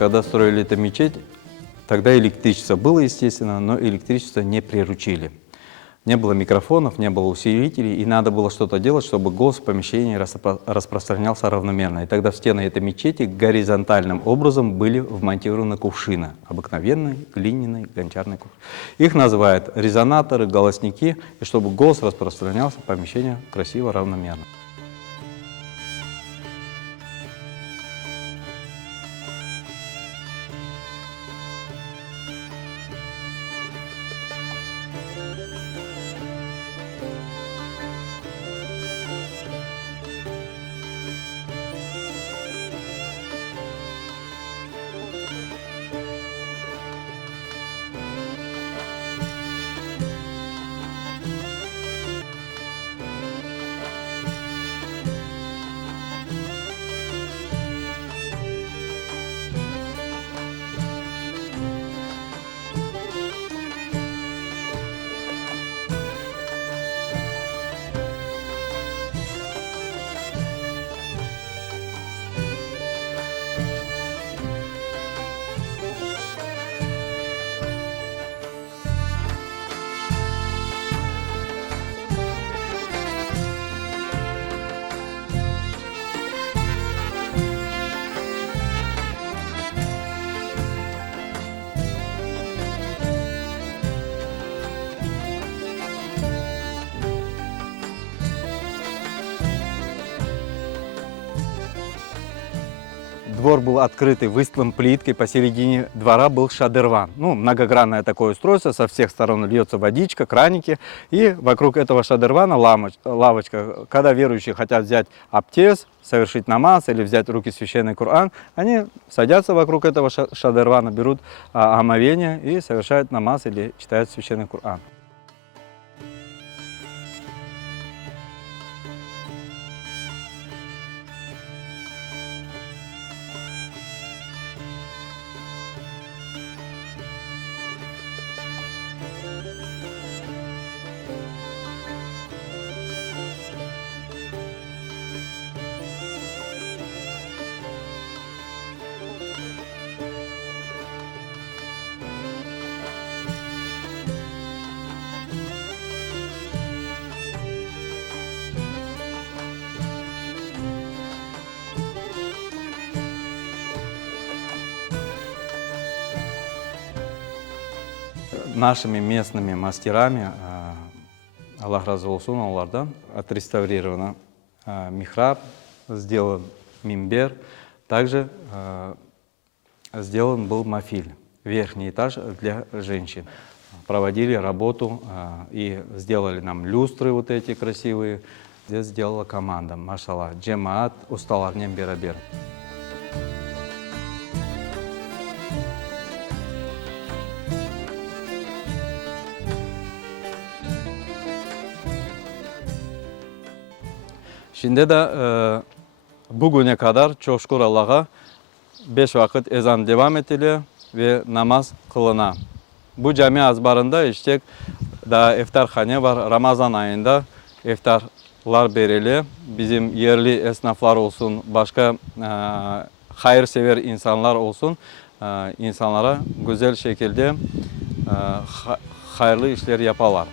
когда строили эту мечеть, тогда электричество было, естественно, но электричество не приручили. Не было микрофонов, не было усилителей, и надо было что-то делать, чтобы голос в помещении распространялся равномерно. И тогда в стены этой мечети горизонтальным образом были вмонтированы кувшины, обыкновенные глиняные гончарные кувшины. Их называют резонаторы, голосники, и чтобы голос распространялся в помещении красиво, равномерно. Двор был открытый, выстлан плиткой, посередине двора был шадырван. Ну, многогранное такое устройство, со всех сторон льется водичка, краники, и вокруг этого шадырвана лавочка. Когда верующие хотят взять абтес, совершить намаз или взять в руки священный Коран, они садятся вокруг этого шадырвана, берут омовение и совершают намаз или читают священный Коран. Нашими местными мастерами, Аллах разы болсын олардан, отреставрировано михраб, сделан минбер, также сделан был мафиль, верхний этаж для женщин. Проводили работу и сделали нам люстры вот эти красивые. Здесь сделала команда, машаллах, джемаат, усталарнен берабер. Şimdi de bugüne kadar çok şükür Allah'a 5 vakit ezan devam ediliyor ve namaz kılına. Bu cami azbarında işte daha iftarhane var. Ramazan ayında iftarlar veriliyor. Bizim yerli esnaflar olsun, başka hayırsever insanlar olsun, insanlara güzel şekilde hayırlı işler yaparlar.